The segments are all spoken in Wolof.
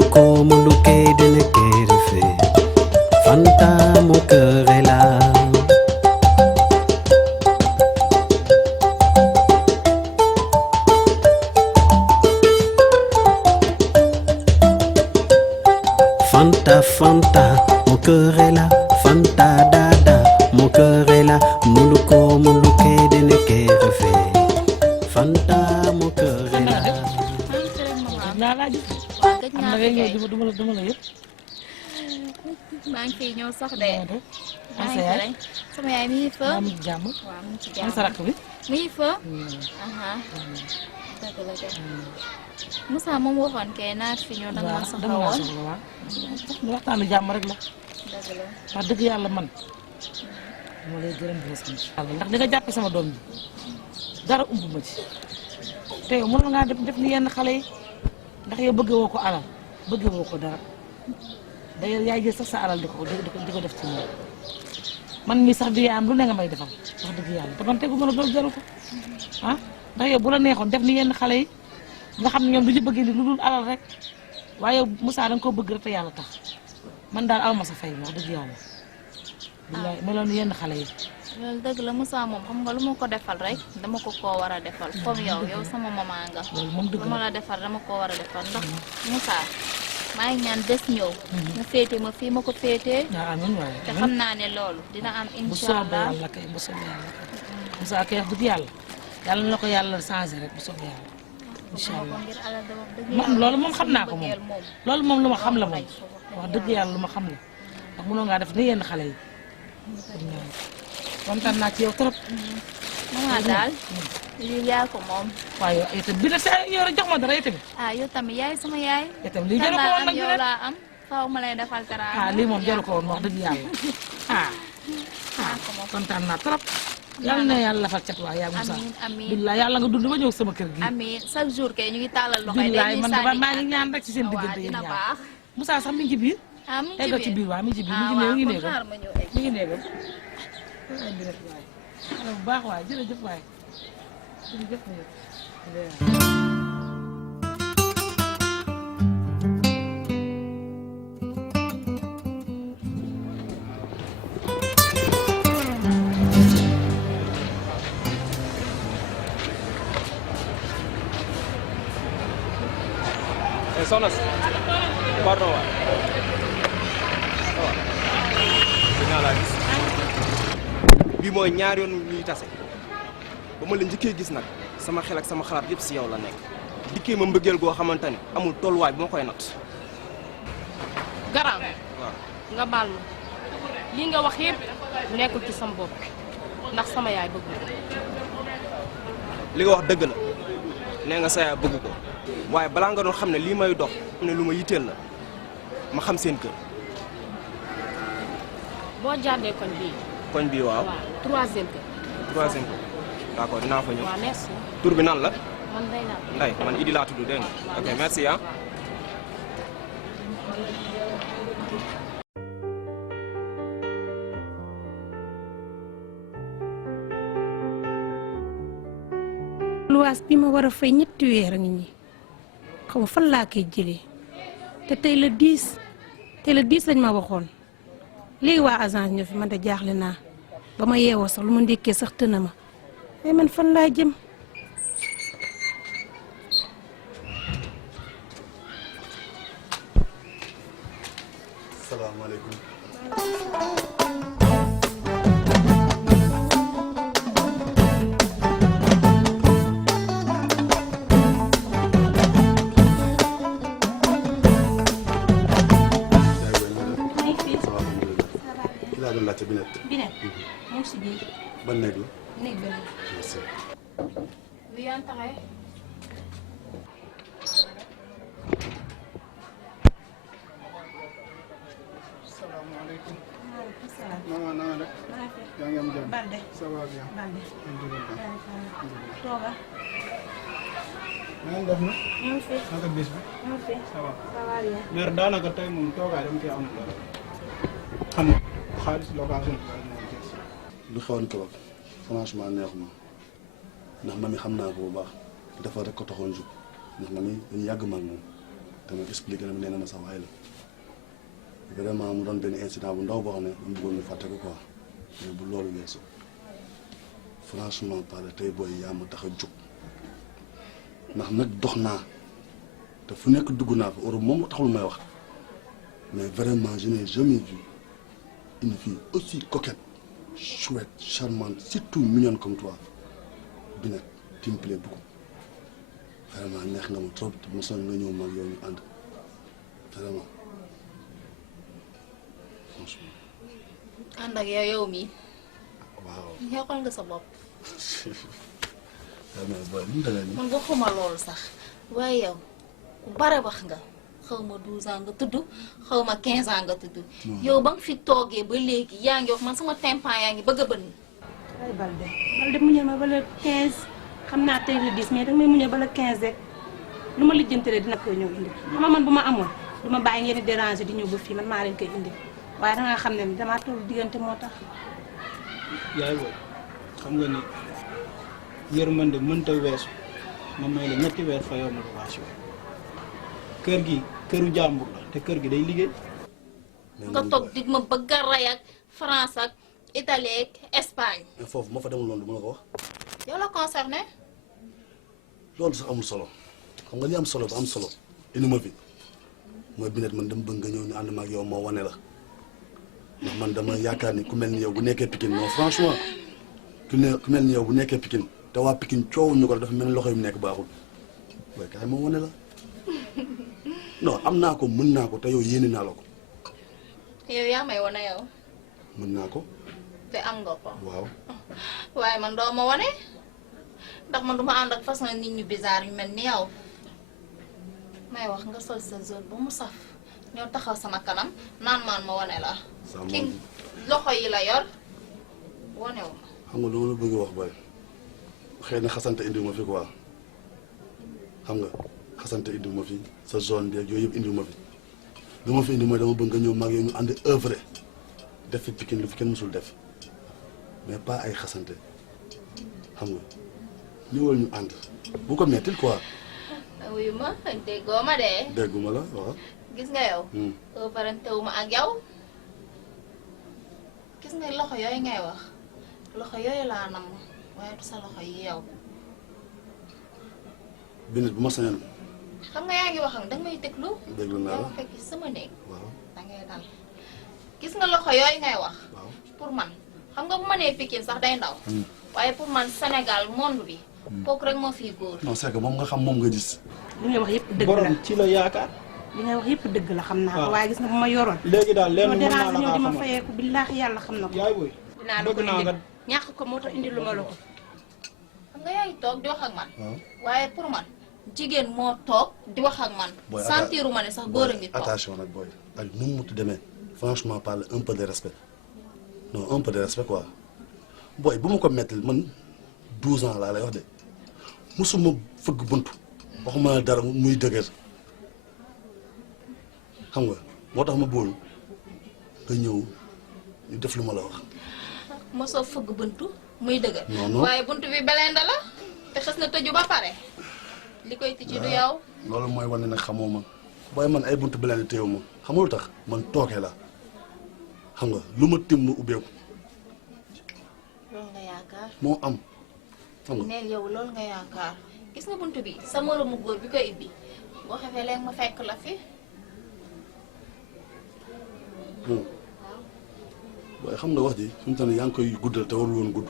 muluke dene kerife. Fanta, mon cœur est là. Fanta, Fanta, mon cœur est là. Fanta, dada, mon cœur est là. Muluke dene kerife. Fanta, mon cœur est là. duma la yëpp maa ngi fiy ñëw sax de maa ngi fi rek sama yaay mi ngi fa maa ngi ci jàmm waaw mi ngi ci jàmm sa rakk bi mi ngi fa dëgg la de Moussa moom waxoon kay naat fi ñëw danga ma soxla woon ñu waxtaanu jàmm rek la dëgg la wax dëgg yàlla man moo lay gërëm di la sant yàlla ndax di nga jàppe sama doom bi dara umb ma ci te yow mënoon ngaa def ni yenn xale yi ndax yow bëgg woo ko alal bëgg woo ko dara d'ailleurs yaay jël sax sa alal di ko def ci moom man mii sax di yaayam lu ne nga may defal wax dëgg yàlla te man tegu mën a loolu jaru ko ah ndax yow bu la neexoon def ni yenn xale yi nga xam ne ñoom du ñu bëgg ni lu dul alal rek waaye Moussa da nga koo bëgg rek te yàlla tax man daal alma sa fay wax dëgg yàlla billaay meloon yenn xale yi loolu dëgg la Moussa moom xam nga lu ma ko defal rek dama ko koo war a defal comme yow sama maman nga loolu moom dëgg lu ma la defal dama koo war a defal ndax Moussa maa ngi ñaan des ñëw nga féete ma fii ma ko féetee amiin waay te xam naa ne loolu dina am incha allah bu soobee yàlla kay bu soobee yàlla kay Moussa kay wax dëgg yàlla yàlla na ko yàlla changé rek bu soobee yàlla incha allah man loolu moom xam naa ko moom loolu moom lu ma xam la moom wax dëgg yàlla lu ma xam la ndax mënoo ngaa def ni yenn xale yi kontaan naa ci yow trop. maman daal lii yaa ko moom. waaye yow itam bi nag sa yow rek jox ma dara itam. yow tamit yaay sama yaay. itam lii jaru ko woon nag yow laa am faaw ma lay defal dara. lii moom jaru ko woon wax dëgg yàlla kontaan naa trop. yàlla na yàlla lafal cat waay yaa Moussa. amiin billaay yàlla nga dund ba ñëw sama kër gi. amiin chaque jour kay ñu ngi tàllal loxo yi. billaay man dama maa ngi ñaan rek ci seen diggante yéen ñaar. Moussa sax mi ngi ci biir. mi ngi eggal ci biir waaw mi ngi ci biir mi ngi néegam mi ngi néegam. bu baax waay jërëjëf waay jërëjëf soxna si pardon waay dinaa laa gis bii mooy ñaar yoon ñuy tase ba ma la njëkkee gis nag sama xel ak sama xalaat yëpp si yow la nekk dikkee ma mbëggeel goo xamante ni amul tolluwaay bu ma koy natt garaaw nga baal ma lii nga wax yëpp nekkul ci sama bopp ndax sama yaay bëgg ko li nga wax dëgg la nee nga sa yaay bëgg ko waaye balaa nga doon xam ne lii may dox ne lu ma yitteel la ma xam seen kër boo jàddee koñ bii waaw troisième kër d'accord dinaa fa ñëw waaw merci tur bi nan la man day naa Ndeye man Idi laa tudd dégg nga ok merci luwaas bi ma war a fay ñetti weer a ngi nii xaw ma fan laa koy jëlee te tey la 10 lañ ma waxoon léegi waa agence ñoo fi man de jaaxle naa ba ma yeewoo sax lu ma ndékkee sax tëna ma mais man fan laa jëm. salaamaaleykum. Binet moom si biir. ban néeg la. néeg bi la. merci. salaamaaleykum. maman na nga def. yaa ngi am jàmm. Balde. ça va bien. Balde. tooga. na ngeen def na. ñu ngi fi. naka bis bi. ñu ngi fi. ça va. ça va bien. mère daanaka tey moom toogaay dama koy amul dara. xam nga xaalis location bi daal moo des. lu xewoon keroog franchement neexuma ndax mami xam naa ko bu baax dafa rek ko taxoon jug ndax mami dañu yàgg mag moom te ma expliqué na ma nee na ma sa waay la vraiment mu doon benn incident bu ndaw boo xam ne dama bëggoon ñu fàtte ko quoi mais bu loolu weesu franchement parler tey booy yaa ma tax a jóg ndax nag dox naa te fu nekk dugg naa fa Europe moom taxul may wax mais vraiment je n'ai jamais vu une fille aussi coquette chouette charmante surtout mignonne comme toi Binette tu me plais beaucoup vraiment neex nga ma trop te mosoon nga ñëw mag yow ñu ànd vraiment franchement. ànd ak yow mii. waaw. xeexal nga sa bopp. mais booy li mu demee nii. man waxuma loolu sax waaye yow ku bare wax nga xaw ma 12 ans nga tudd xaw ma 15 ans nga tudd. yow ba nga fi toogee ba léegi yaa ngi wax man sama tympan yaa ngi bëgg a bënn. ay Balde muñal ma bala 15 xam naa tey le 10 mais danga may muñal bala 15 rek lu ma lijjantalee dina koy ñëw indi xam nga man bu ma amoon du ma bàyyi ngeen di déranger di ñëw ba fii man maa leen koy indi waaye danga xam ne damaa toll diggante moo tax. yaay booy xam nga ni yërmande mënta weesu ma may la ñetti weer fa yow ma location kër gi këru jàmbur la te kër gi day liggéey. nga toog dig ma bëgg a rey ak France ak Italie ak Espagne. mais foofu moo fa demul noonu du ma la ko wax. yow la concerné. loolu sax amul solo xam nga li am solo ba am solo indi ma fi mooy Binette man dama bëgg nga ñëw ñu ànd ma ak yow moo wane la ndax man dama yaakaar ni ku mel ni yow bu nekkee Pikine non franchement ku mel ni yow bu nekkee Pikine te waa Pikine coow ñu ko dafa mel ni loxo yu mu nekk baaxul waaye kaay moo wane la non am naa ko mën naa ko te yow yéene naa la ko. yow yaa may wane yow. mën naa ko. te am nga ko. waaw. waaye man doo ma wane ndax man duma ànd ak façon nit ñu bizarre yu mel ni yow may wax nga sol sa zone ba mu saf ñoo taxaw sama kanam naan maan ma wane la. ki loxo yi la yor wane wu ma. xam nga lu ma la bëgg wax booy xëy na xasante indi ma fi quoi xam nga xasante indi ma fi sa zone bi ak yooyu yëpp indi ma fi lu ma fi indi mooy dama bëgg nga ñëw mag yow ñu ànd œuvre def fi Pikine lu fi kenn mësul def mais pas ay xasante xam nga ñëwal ñu ànd bu ko mettil quoi. wuyu ma déggoo ma de. dégguma la waaw. gis nga yow. œuvrante wu ma ak yow gis nga loxo yooyu ngay wax loxo yooyu laa nam waaye du sa loxo yi yow. Binette bu ma sañoon. xam nga yaa ngi wax ak danga may déglu. déglu naa la yow fekk sama néeg. waaw dangay dal gis nga loxo yooyu ngay wax. waaw pour man xam nga bu ma nee Pikine sax day ndaw. waaye pour man Sénégal monde bi. kooku rek moo fiy góor. non c'est que moom nga xam moom nga gis. li nga wax yëpp dëgg la borom ci la yaakaar. li nga wax yëpp dëgg la xam naa ko waaye gis nga bu ma yoroon. léegi daal lenn ma mën naa la déranger ñëw di ma xamal fayeeku billaahi yàlla xam na ko. yaay booy dinaa la ko bëgg naa indi nga ñàkk ko moo tax indi lu ma la ko. xam nga yaa ngi toog di wax ak man. waaw waaye pour man jigéen moo toog di wax ak man. booy sentiru ma ne sax góor a ngi toog. attention nag booy ak nu mu muti demee franchement parle un peu de respect non un peu de respect quoi booy bu ma ko mettil man 12 ans laa lay wax de musuma fëgg buntu waxuma la dara muy dëgër xam nga moo tax ma boolu nga ñëw ñu def lu ma la wax. mosoo fëgg buntu muy dëgër. non non waaye buntu bi belenda la te xës na tëju ba pare li koy tijji du yow. loolu mooy wane nag xamoo ma booy man ay buntu beleen téew ma xamul tax man tooke la xam nga lu ma tim mu ubbeeku loolu nga yaakaar. moo am xam nga. neel yow loolu nga yaakaar gis nga buntu bi sa moromu góor bi koy ibbi boo xefee léegi ma fekk la fi. waaye xam nga wax ji fi mu toll nii yaa ngi koy guddal te warul woon gudd.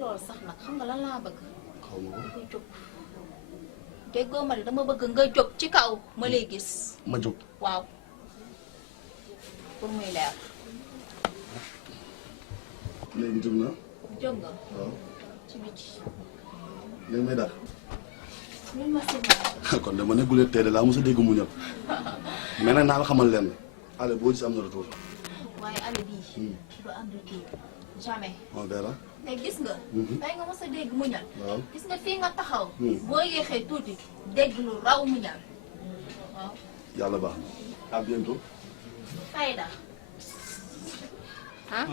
loolu sax nag xam nga lan laa bëgg. xaw ma ko nga jóg déggoo ma de dama bëgg nga jóg ci kaw ma lay gis. ma jóg. waaw pour muy leer. léegi jóg naa. jóg nga. waaw ci biti. léegi may daal. ñun ma si ñëw. kon dama ne gulee tey de laa mos a dégg mu ñëw mais nag naa la xamal leen allez boo gis am na retour. waaye àll bii. du am retour jamais. on verra. te gis nga. tey nga mos a dégg mu ñal. waaw gis nga fii nga taxaw. boo yéexee tuuti dégg lu raw mu ñal. waaw. yàlla baax na à bientôt. Fayda. ah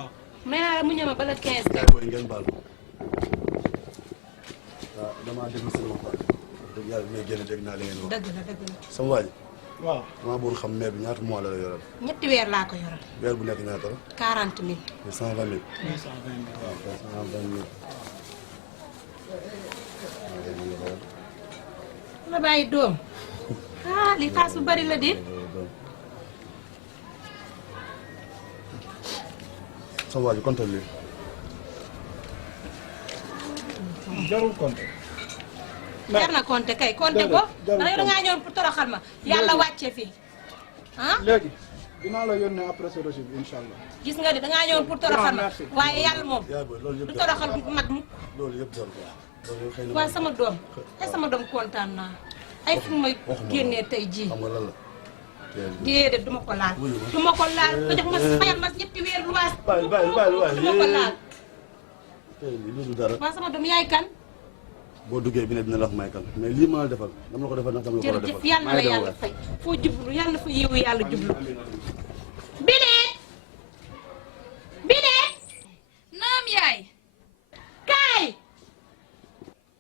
may naa la mu ñëw ma bala 15 kay booy ngeen baal ma waaw damaa déglu seen waxtaan dëgg yàlla dina génn dégg naa li ngeen wax. dëgg la dëgg la. sama waa ji. waaw maa bëggoon xam maire bi ñaata mois la la yoral. 3 weer laa ko yoral. weer bu nekk ñaata la. 40 000. 120 000. 120 000. waaw 120 000. la bàyyi doom li xaas bu bari la di. sama waa ji kontaan lii. jarul compter. jar na compter kay compter ko. jarul ndax yow dangaa ñëw pour toroxal ma. yàlla wàcce fii ah. léegi dinaa la yónnee après ce reçu bi incha allah. gis nga de dangaa ñëw pour toroxal ma merci. waaye yàlla moom yaa booy loolu yëpp du toroxal mag mu. loolu yëpp jarul quoi. loolu xëy na waaye sama doom ay sama doom kontaan naa ay fu may génnee tey jii. xam nga lan la. déedéet duma ko laal. duma ko laal nga jox ma fayal ma 7 weer luwaas. bàyyi duma ko laal. lii du dara. waa sama doom yaay kan. boo duggee bi ne dina la wax may kan mais lii ma la defal dama la ko defal ndax dama la ko war a defal. jërëjëf yàlla na la yàlla fay foo jublu yàlla na fa yiwu yàlla jublu. Bine. Bine. naam yaay. kaay.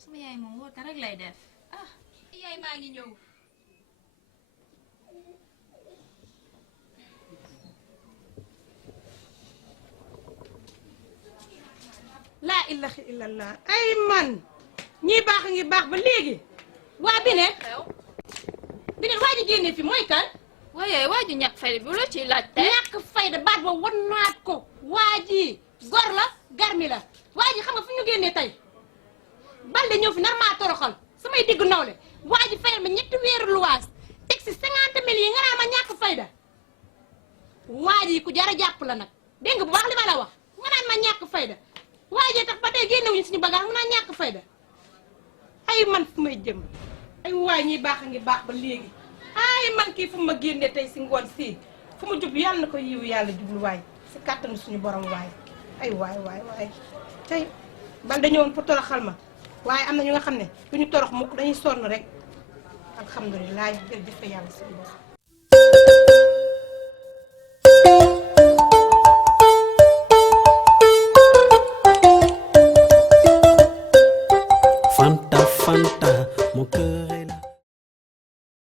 sama yaay moom woote rek lay def ah yaay maa ngi ñëw. laa ilaha illallah ay man ñii baax a ngi baax ba léegi waa Bine. Bine waa ji génne fi mooy kan. waaye waa ji ñàkk fayda bi la ciy laaj tey. ñàkk fayda baat ba wan naat ko waa ji gor la garmi la waa ji xam nga fu ñu génnee tey balde ñëw fi nar maa toroxal samay digg nawle waa ji fayal ma 3 weeru luwaas teg si 50 000 yi nga naa ma ñàkk fayda waa ji ku jar a jàpp la nag dégg nga bu baax li ma la wax nga naan ma ñàkk fayda waa ji tax ba tey génnewuñu suñu bagage mu naan ñàkk fayda ay man fu may jëm ay waay ñi baax a ngi baax ba léegi ay man kii fu ma génne tey si ngoon si fu mu jub yàlla na ko yiwu yàlla jublu waay si kàttanu suñu borom waay ay waay tey bal dañu woon pour toroxal ma waaye am na ñu nga xam ne du ñu torox mukk dañuy sonn rek alhamdulilah jërëjëf yàlla suñu borom